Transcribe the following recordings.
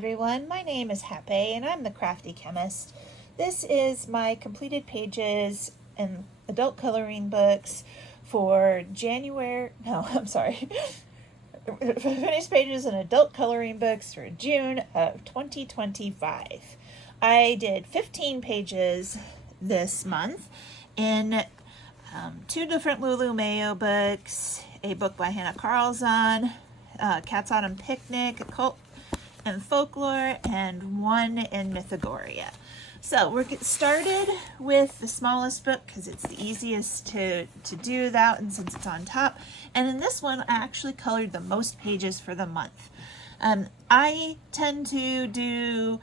everyone, my name is Hape and I'm the Crafty Chemist. This is my completed pages and adult coloring books for finished pages and adult coloring books for June of 2025. I did 15 pages this month in two different Lulu Mayo books, a book by Hannah Carlzon, Cat's Autumn Picnic, Occult and Folklore, and one in Mythagoria. So we're getting started with the smallest book because it's the easiest to do that, and since it's on top. And in this one, I actually colored the most pages for the month. I tend to do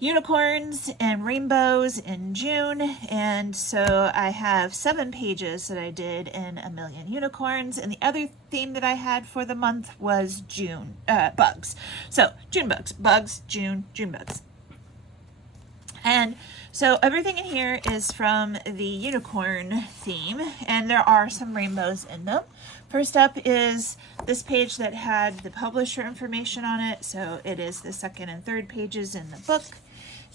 unicorns and rainbows in June, and so I have 7 pages that I did in A Million Unicorns, and the other theme that I had for the month was June bugs. So June bugs, June bugs. And so everything in here is from the unicorn theme, and there are some rainbows in them. First up is this page that had the publisher information on it, so it is the second and third pages in the book.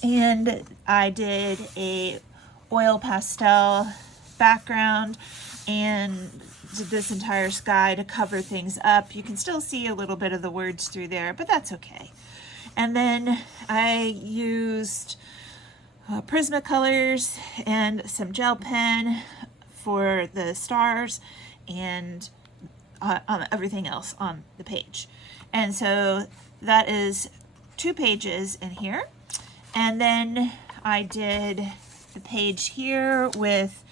And I did a oil pastel background and did this entire sky to cover things up. You can still see a little bit of the words through there, but that's okay. And then I used Prismacolors and some gel pen for the stars and on everything else on the page. And so that is 2 pages in here. And then I did the page here with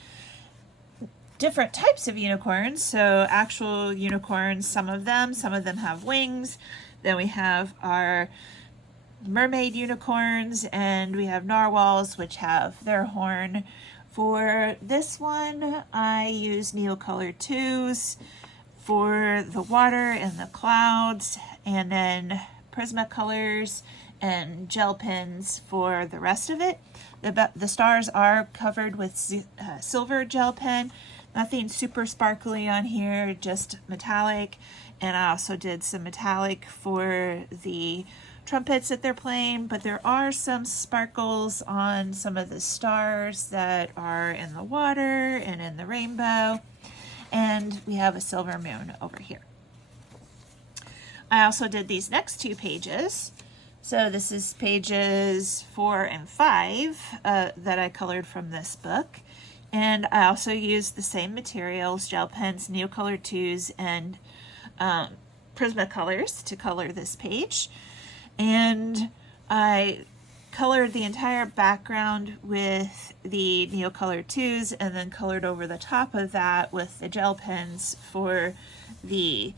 different types of unicorns. So actual unicorns, some of them have wings. Then we have our mermaid unicorns, and we have narwhals, which have their horn. For this one, I use Neocolor 2s for the water and the clouds, and then Prismacolors and gel pens for the rest of it. The stars are covered with silver gel pen. Nothing super sparkly on here, just metallic. And I also did some metallic for the trumpets that they're playing, but there are some sparkles on some of the stars that are in the water and in the rainbow. And we have a silver moon over here. I also did these next 2 pages. So this is pages 4 and 5 that I colored from this book. And I also used the same materials, gel pens, Neocolor 2s, and Prismacolors to color this page. And I colored the entire background with the Neocolor 2s and then colored over the top of that with the gel pens for the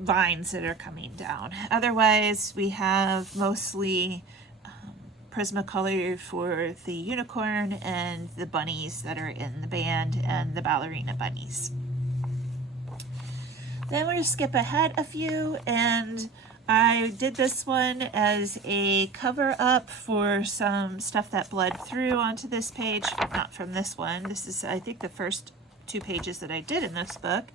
vines that are coming down. Otherwise, we have mostly Prismacolor for the unicorn and the bunnies that are in the band and the ballerina bunnies. Then we're going to skip ahead a few, and I did this one as a cover up for some stuff that bled through onto this page, not from this one. This is, I think, the first 2 pages that I did in this book,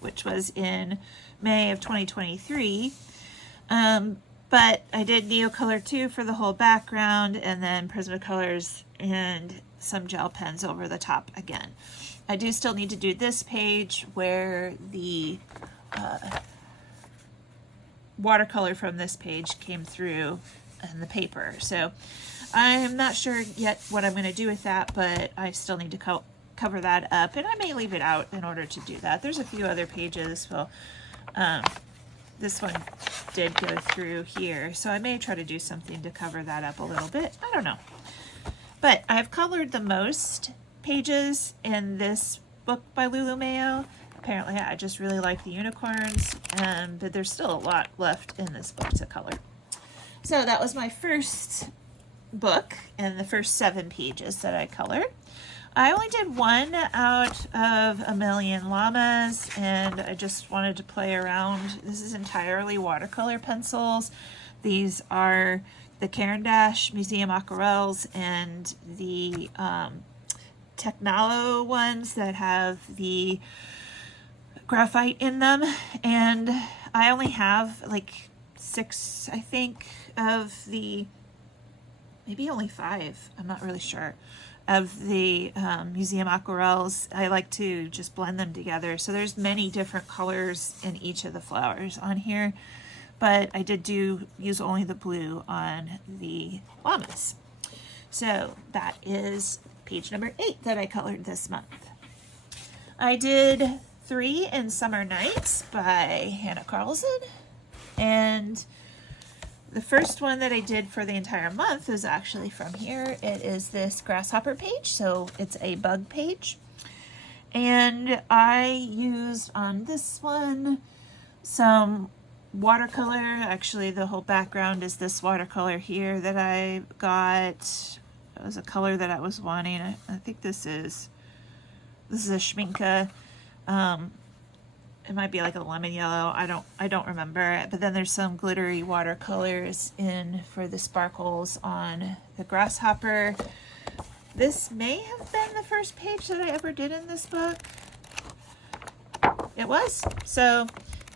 which was in May of 2023. But I did Neocolor 2 for the whole background, and then Prismacolors and some gel pens over the top again. I do still need to do this page where the watercolor from this page came through in the paper. So I'm not sure yet what I'm going to do with that, but I still need to cover that up, and I may leave it out in order to do that. There's a few other pages. Well, this one did go through here, so I may try to do something to cover that up a little bit. I don't know. But I've colored the most pages in this book by Lulu Mayo. Apparently, I just really like the unicorns, but there's still a lot left in this book to color. So that was my first book and the first 7 pages that I colored. I only did one out of A Million Llamas, and I just wanted to play around. This is entirely watercolor pencils. These are the Caran d'Ache Museum Aquarelles and the Technalo ones that have the graphite in them. And I only have like 6, I think, of the, maybe only 5, I'm not really sure, of the museum aquarelles. I like to just blend them together. So there's many different colors in each of the flowers on here, but I did use only the blue on the llamas. So that is page number 8 that I colored this month. I did 3 in Summer Nights by Hannah Carlson, and the first one that I did for the entire month is actually from here. It is this grasshopper page, so it's a bug page. And I used on this one some watercolor. Actually, the whole background is this watercolor here that I got. It was a color that I was wanting. I think this is a Schminke. It might be like a lemon yellow. I don't remember. But then there's some glittery watercolors in for the sparkles on the grasshopper. This may have been the first page that I ever did in this book. It was. So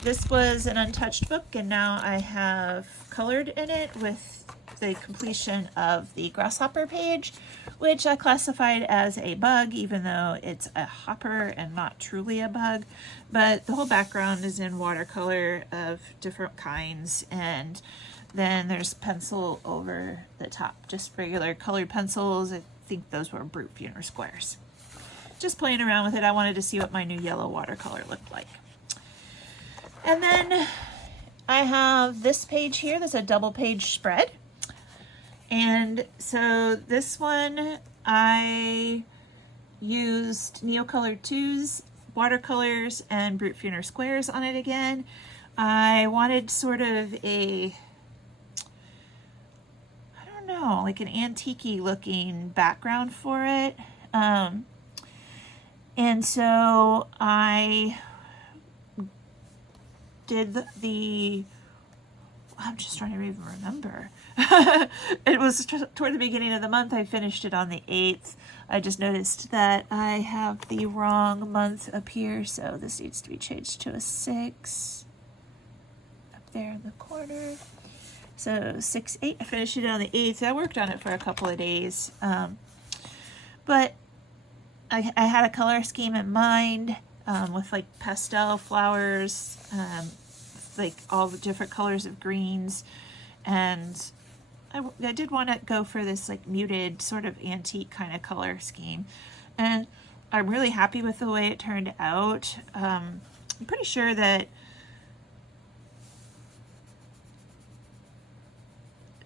this was an untouched book, and now I have colored in it with the completion of the grasshopper page, which I classified as a bug, even though it's a hopper and not truly a bug. But the whole background is in watercolor of different kinds, and then there's pencil over the top, just regular colored pencils. I think those were Brute Funeral squares. Just playing around with it. I wanted to see what my new yellow watercolor looked like. And then I have this page here that's a double page spread. And so this one, I used Neocolor 2's watercolors and Brute Funeral squares on it again. I wanted sort of a, I don't know, like an antique-y looking background for it. And so I did I'm just trying to even remember. It was toward the beginning of the month. I finished it on the 8th. I just noticed that I have the wrong month up here, so this needs to be changed to a 6 up there in the corner. So 6/8. I finished it on the 8th. I worked on it for a couple of days, but I had a color scheme in mind with like pastel flowers, like all the different colors of greens, and I did want to go for this like muted sort of antique kind of color scheme, and I'm really happy with the way it turned out. I'm pretty sure that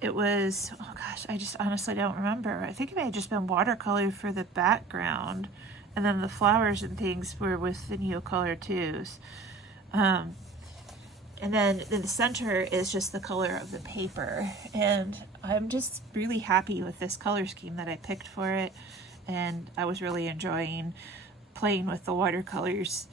it was, oh gosh, I just honestly don't remember. I think it may have just been watercolor for the background, and then the flowers and things were with the Neocolor 2's. And then in the center is just the color of the paper. And I'm just really happy with this color scheme that I picked for it. And I was really enjoying playing with the watercolors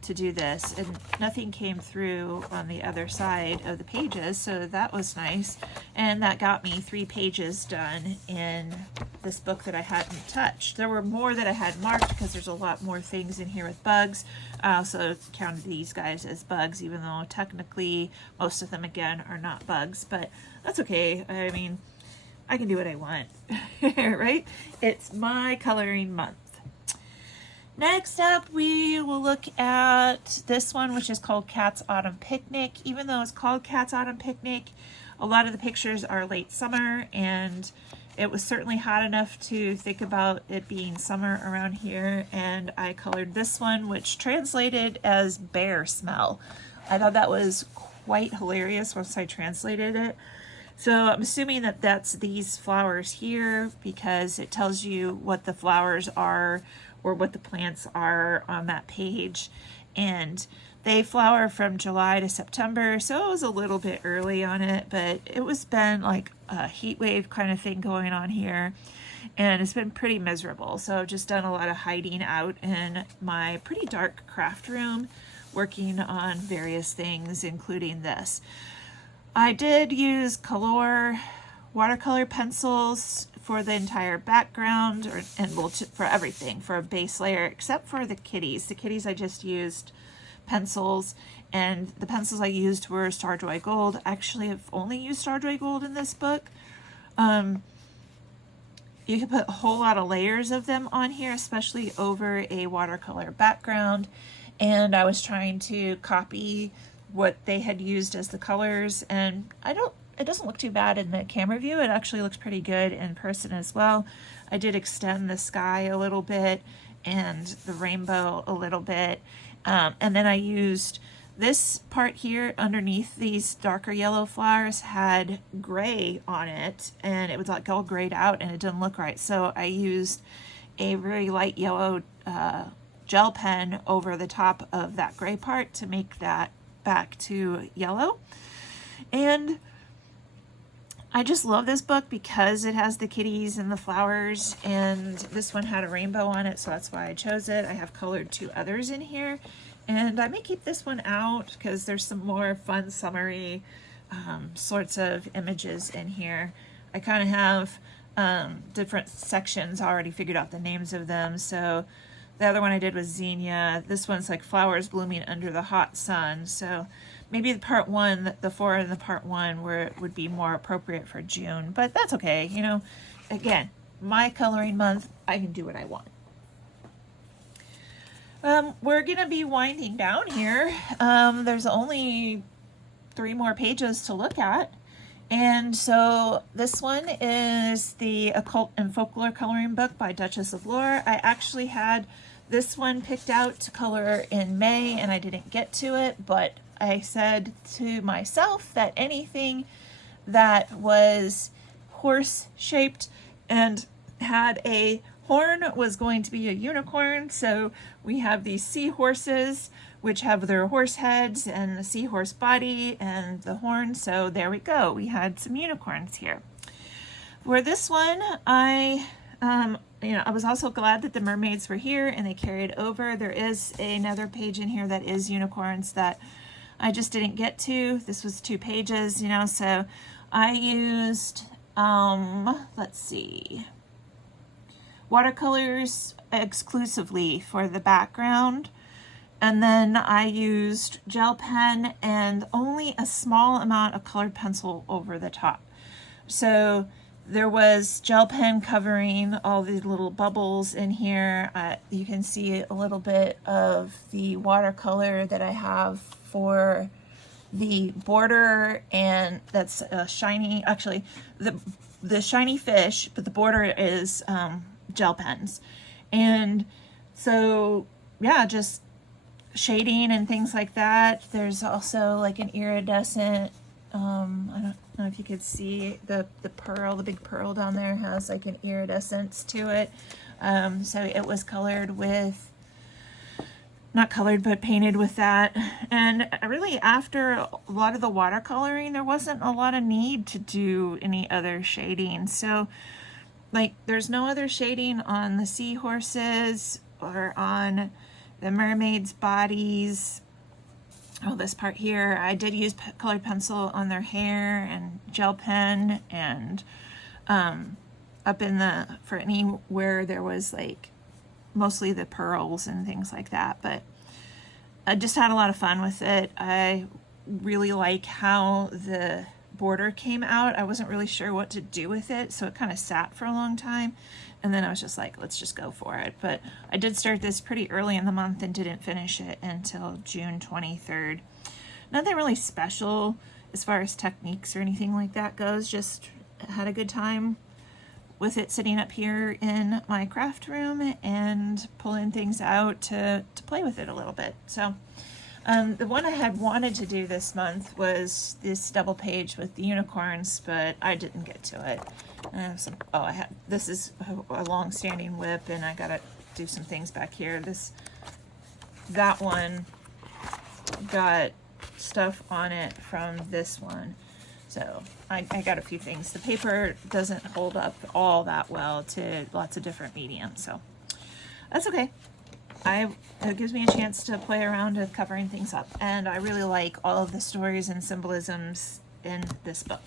to do this. And nothing came through on the other side of the pages, so that was nice. And that got me 3 pages done in this book that I hadn't touched. There were more that I had marked because there's a lot more things in here with bugs. I also counted these guys as bugs, even though technically most of them, again, are not bugs. But that's okay. I mean, I can do what I want, right? It's my coloring month. Next up, we will look at this one, which is called Cat's Autumn Picnic. Even though it's called Cat's Autumn Picnic, a lot of the pictures are late summer, and it was certainly hot enough to think about it being summer around here, and I colored this one, which translated as bear smell. I thought that was quite hilarious once I translated it. So I'm assuming that that's these flowers here, because it tells you what the flowers are or what the plants are on that page. And they flower from July to September, so it was a little bit early on it, but it was been like a heat wave kind of thing going on here, and it's been pretty miserable. So I've just done a lot of hiding out in my pretty dark craft room, working on various things, including this. I did use Color watercolor pencils for the entire background, for everything, for a base layer, except for the kitties. The kitties I just used pencils, and the pencils I used were Starjoy Gold. Actually, I've only used Starjoy Gold in this book. You can put a whole lot of layers of them on here, especially over a watercolor background. And I was trying to copy what they had used as the colors, and it doesn't look too bad in the camera view. It actually looks pretty good in person as well. I did extend the sky a little bit and the rainbow a little bit. And then I used this part here underneath these darker yellow flowers had gray on it, and it was like all grayed out and it didn't look right. So I used a very light yellow gel pen over the top of that gray part to make that back to yellow. And I just love this book because it has the kitties and the flowers, and this one had a rainbow on it, so that's why I chose it. I have colored 2 others in here, and I may keep this one out because there's some more fun summary sorts of images in here. I kind of have different sections already figured out the names of them. So the other one I did was zinnia. This one's like flowers blooming under the hot sun. So maybe the part 1, the 4 in the part 1 would be more appropriate for June, but that's okay. You know, again, my coloring month, I can do what I want. We're going to be winding down here. There's only 3 more pages to look at. And so this one is the Occult and Folklore coloring book by Duchess of Lore. I actually had this one picked out to color in May, and I didn't get to it, but I said to myself that anything that was horse-shaped and had a horn was going to be a unicorn. So we have these seahorses, which have their horse heads and the seahorse body and the horn. So there we go. We had some unicorns here. For this one, I was also glad that the mermaids were here and they carried over. There is another page in here that is unicorns that I just didn't get to. This was 2 pages, so I used, let's see, watercolors exclusively for the background. And then I used gel pen and only a small amount of colored pencil over the top. So there was gel pen covering all these little bubbles in here. You can see a little bit of the watercolor that I have for the border, and that's shiny, actually the shiny fish, but the border is gel pens. And so yeah, just shading and things like that. There's also like an iridescent, I don't know if you could see the pearl, the big pearl down there has like an iridescence to it. So it was colored with, not colored, but painted with that. And really after a lot of the watercoloring, there wasn't a lot of need to do any other shading. So like there's no other shading on the seahorses or on the mermaids' bodies. Oh, this part here, I did use colored pencil on their hair and gel pen, and up in for anywhere there was like mostly the pearls and things like that. But I just had a lot of fun with it. I really like how the border came out. I wasn't really sure what to do with it, so it kind of sat for a long time, and then I was just like, let's just go for it. But I did start this pretty early in the month and didn't finish it until June 23rd. Nothing really special as far as techniques or anything like that goes, just had a good time with it sitting up here in my craft room and pulling things out to play with it a little bit. So the one I had wanted to do this month was this double page with the unicorns, but I didn't get to it. This is a long-standing whip, and I gotta do some things back here. That one got stuff on it from this one, so I got a few things. The paper doesn't hold up all that well to lots of different mediums, so that's okay. It gives me a chance to play around with covering things up, and I really like all of the stories and symbolisms in this book.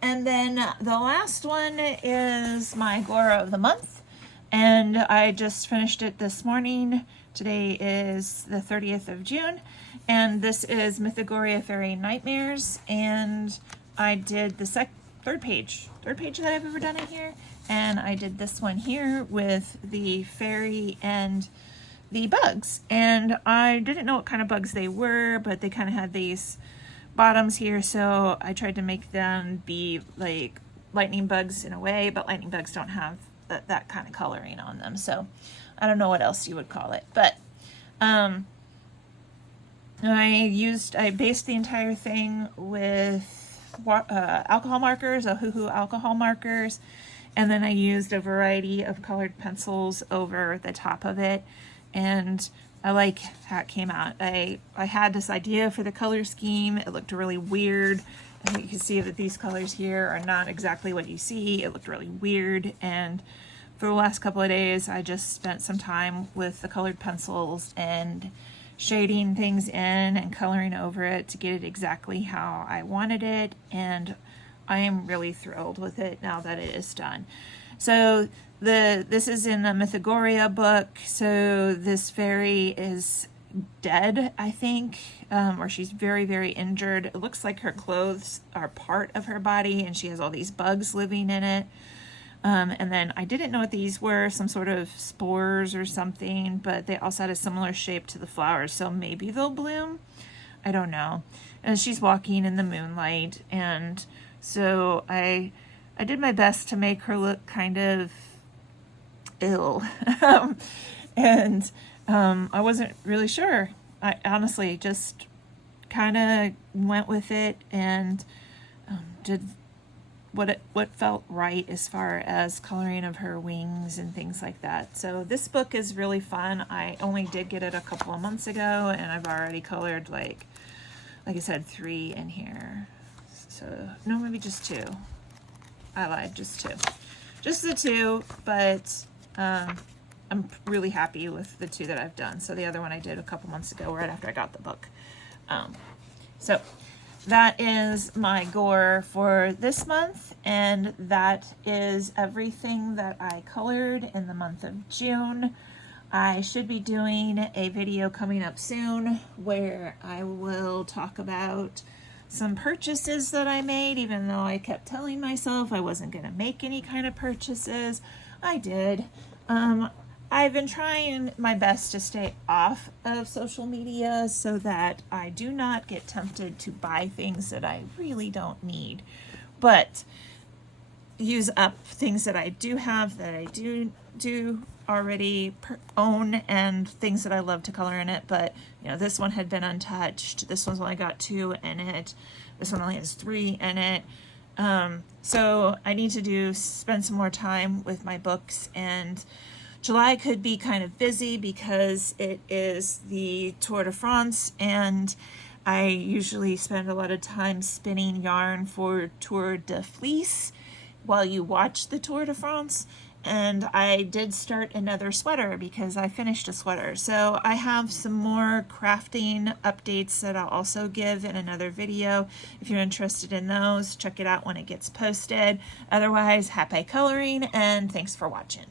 And then the last one is my Gora of the month, and I just finished it this morning Today is the 30th of June, and this is Mythagoria Fairy Nightmares, and I did the third page that I've ever done in here, and I did this one here with the fairy and the bugs, and I didn't know what kind of bugs they were, but they kind of had these bottoms here, so I tried to make them be like lightning bugs in a way, but lightning bugs don't have that kind of coloring on them, so I don't know what else you would call it. But I based the entire thing with alcohol markers, Ohuhu alcohol markers, and then I used a variety of colored pencils over the top of it, and I like how it came out. I had this idea for the color scheme. It looked really weird. I think you can see that these colors here are not exactly what you see. It looked really weird, and for the last couple of days I just spent some time with the colored pencils and shading things in and coloring over it to get it exactly how I wanted it, and I am really thrilled with it now that it is done. So this is in the Mythagoria book, so this fairy is dead, I think, or she's very, very injured. It looks like her clothes are part of her body and she has all these bugs living in it. And then I didn't know what these were, some sort of spores or something, but they also had a similar shape to the flowers, so maybe they'll bloom. I don't know. And she's walking in the moonlight, and so I did my best to make her look kind of ill. And I wasn't really sure. I honestly just kind of went with it and did what felt right as far as coloring of her wings and things like that. So this book is really fun. I only did get it a couple of months ago, and I've already colored like I said 3 in here. So no, maybe just 2. I lied, just 2. Just the 2, but I'm really happy with the 2 that I've done. So the other one I did a couple months ago, right after I got the book. So that is my gore for this month, and that is everything that I colored in the month of June. I should be doing a video coming up soon where I will talk about some purchases that I made, even though I kept telling myself I wasn't going to make any kind of purchases. I did. I've been trying my best to stay off of social media so that I do not get tempted to buy things that I really don't need, but use up things that I do have, that I do already own, and things that I love to color in it. But you know, this one had been untouched. This one's only got 2 in it. This one only has 3 in it. So I need to spend some more time with my books, and July could be kind of busy because it is the Tour de France, and I usually spend a lot of time spinning yarn for Tour de Fleece while you watch the Tour de France. And I did start another sweater because I finished a sweater. So I have some more crafting updates that I'll also give in another video. If you're interested in those, check it out when it gets posted. Otherwise, happy coloring, and thanks for watching.